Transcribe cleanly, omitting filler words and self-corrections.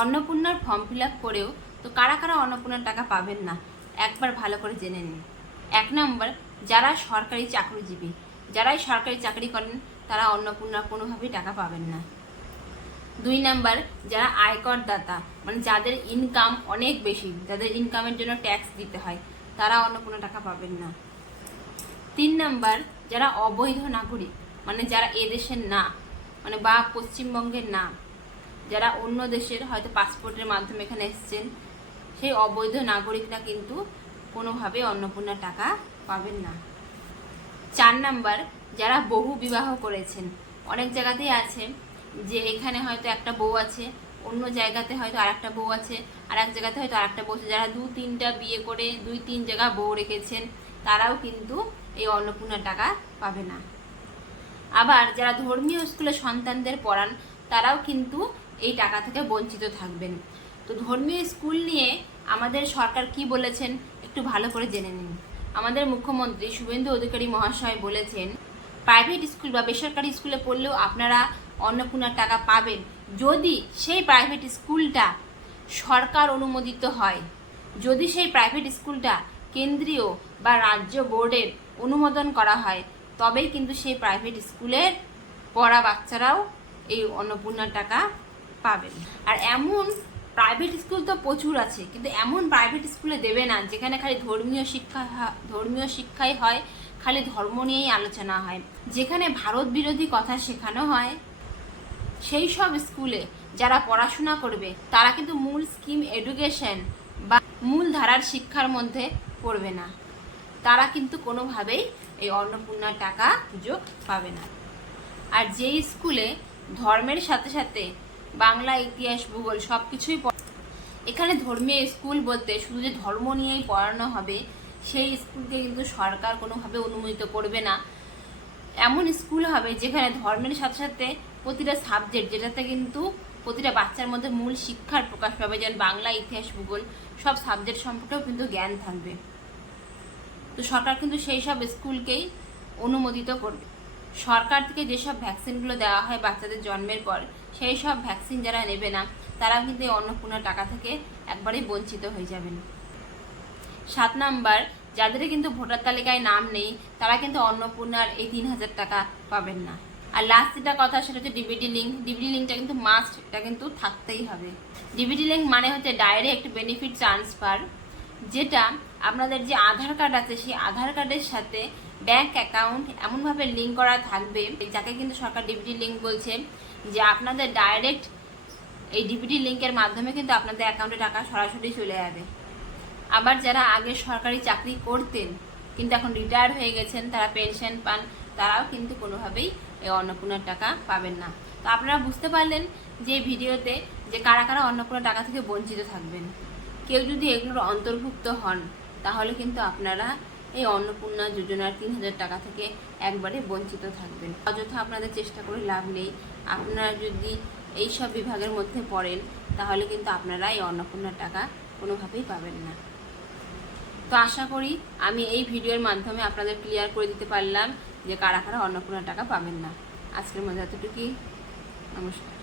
অন্নপূর্ণার form fill up করেও তো কারা কারা অন্নপূর্ণার টাকা পাবেন না একবার ভালো করে জেনে নিন। 1 নম্বর, যারা সরকারি চাকরিজীবী, যারাই সরকারি চাকরি করেন তারা অন্নপূর্ণার কোনোভাবেই টাকা পাবেন না। 2 নম্বর, যারা আয়কর দাতা, মানে যাদের ইনকাম অনেক বেশি, যাদের ইনকামের জন্য ট্যাক্স দিতে হয়, তারা অন্নপূর্ণা টাকা পাবেন না। 3 নম্বর, যারা অবৈধ নাগরিক, মানে যারা এদেশের না, মানে বা পশ্চিমবঙ্গের না, যারা অন্য দেশের হয়তো পাসপোর্টের মাধ্যমে এখানে এসেছেন, সেই অবৈধ নাগরিকরা কিন্তু কোনোভাবে অন্নপূর্ণা টাকা পাবেন না। 4 নম্বর, যারা বহু বিবাহ করেছেন, অনেক জায়গাতেই আছে যে এখানে হয়তো একটা বউ আছে, অন্য জায়গাতে হয়তো আর একটা বউ আছে, আর এক জায়গাতে হয়তো আর একটা বউ আছে, যারা 2-3টা বিয়ে করে 2-3 জায়গা বউ রেখেছেন তারাও কিন্তু এই অন্নপূর্ণার টাকা পাবে না। আবার যারা ধর্মীয় স্কুলে সন্তানদের পড়ান তারাও কিন্তু এই টাকা থেকে বঞ্চিত থাকবেন। তো ধর্মীয় স্কুল নিয়ে আমাদের সরকার কি বলেছেন একটু ভালো করে জেনে নিন। আমাদের মুখ্যমন্ত্রী শুভেন্দু অধিকারী মহাশয় বলেছেন, প্রাইভেট স্কুল বা বেসরকারি স্কুলে পড়লেও আপনারা অন্নপূর্ণার টাকা পাবেন যদি সেই প্রাইভেট স্কুলটা সরকার অনুমোদিত হয়, যদি সেই প্রাইভেট স্কুলটা কেন্দ্রীয় বা রাজ্য বোর্ডের অনুমোদন করা হয়, তবেই কিন্তু সেই প্রাইভেট স্কুলের পড়া বাচ্চারাও এই অন্নপূর্ণার টাকা পাবেন। আর এমন প্রাইভেট স্কুল তো প্রচুর আছে, কিন্তু এমন প্রাইভেট স্কুলে দেবে না যেখানে খালি ধর্মীয় শিক্ষাই হয়, খালি ধর্ম নিয়েই আলোচনা হয়, যেখানে ভারত বিরোধী কথা শেখানো হয়। সেই সব স্কুলে যারা পড়াশোনা করবে তারা কিন্তু মূল স্কিম এডুকেশন বা মূল ধারার শিক্ষার মধ্যে পড়বে না, তারা কিন্তু কোনোভাবেই এই অন্নপূর্ণার টাকা সুযোগ পাবে না। আর যেই স্কুলে ধর্মের সাথে সাথে বাংলা, ইতিহাস, ভূগোল সব কিছুই, এখানে ধর্মীয় স্কুল বলতে শুধু যে ধর্ম নিয়েই পড়ানো হবে সেই স্কুলকে কিন্তু সরকার কোনোভাবে অনুমোদিত করবে না। এমন স্কুল হবে যেখানে ধর্মের সাথে সাথে প্রতিটা সাবজেক্ট, যেটাতে কিন্তু প্রতিটা বাচ্চার মধ্যে মূল শিক্ষার প্রকাশ পাবে, যেমন বাংলা, ইতিহাস, ভূগোল সব সাবজেক্ট সম্পর্কেও কিন্তু জ্ঞান থাকবে। তো সরকার কিন্তু সেই সব স্কুলকেই অনুমোদিত করবে। সরকার থেকে যেসব ভ্যাকসিনগুলো দেওয়া হয় বাচ্চাদের জন্মের পর, সেই সব ভ্যাকসিন যারা নেবে না তারাও কিন্তু এই অন্নপূর্ণা টাকা থেকে একবারেই বঞ্চিত হয়ে যাবেন। 7 নম্বর, যাদের কিন্তু ভোটার তালিকায় নাম নেই তারা কিন্তু অন্নপূর্ণার এই 3000 টাকা পাবেন না। আর লাস্ট যেটা কথা সেটা হচ্ছে ডিবিটি লিঙ্ক। ডিবিটি লিঙ্কটা কিন্তু মাস্ট, এটা কিন্তু থাকতেই হবে। ডিবিটি লিঙ্ক মানে হচ্ছে ডাইরেক্ট বেনিফিট ট্রান্সফার, যেটা আপনাদের যে আধার কার্ড আছে সেই আধার কার্ডের সাথে ব্যাংক অ্যাকাউন্ট এমনভাবে লিঙ্ক করা থাকবে, যাকে কিন্তু সরকার ডিবিটি লিঙ্ক বলছে, যে আপনাদের ডাইরেক্ট এই ডিবিটি লিঙ্কের মাধ্যমে কিন্তু আপনাদের অ্যাকাউন্টে টাকা সরাসরি চলে যাবে। আবার যারা আগে সরকারি চাকরি করতেন কিন্তু এখন রিটায়ার হয়ে গেছেন, তারা পেনশন পান, তারাও কিন্তু কোনোভাবেই এই অন্নপূর্ণার টাকা পাবেন না। তো আপনারা বুঝতে পারলেন যে ভিডিওতে যে কারা কারা অন্নপূর্ণার টাকা থেকে বঞ্চিত থাকবেন। কেউ যদি এগুলোর অন্তর্ভুক্ত হন তাহলে কিন্তু আপনারা এই অন্নপূর্ণা যোজনার 3000 টাকা থেকে একবারে বঞ্চিত থাকবেন। অযথা আপনাদের চেষ্টা করে লাভ নেই। আপনারা যদি এই সব বিভাগের মধ্যে পড়েন তাহলে কিন্তু আপনারা এই অন্নপূর্ণার টাকা কোনোভাবেই পাবেন না। তো আশা করি আমি এই ভিডিওর মাধ্যমে আপনাদের ক্লিয়ার করে দিতে পারলাম যে কারা কারা অন্নপূর্ণার টাকা পাবেন না। আজকের মধ্যে এতটুকুই। নমস্কার।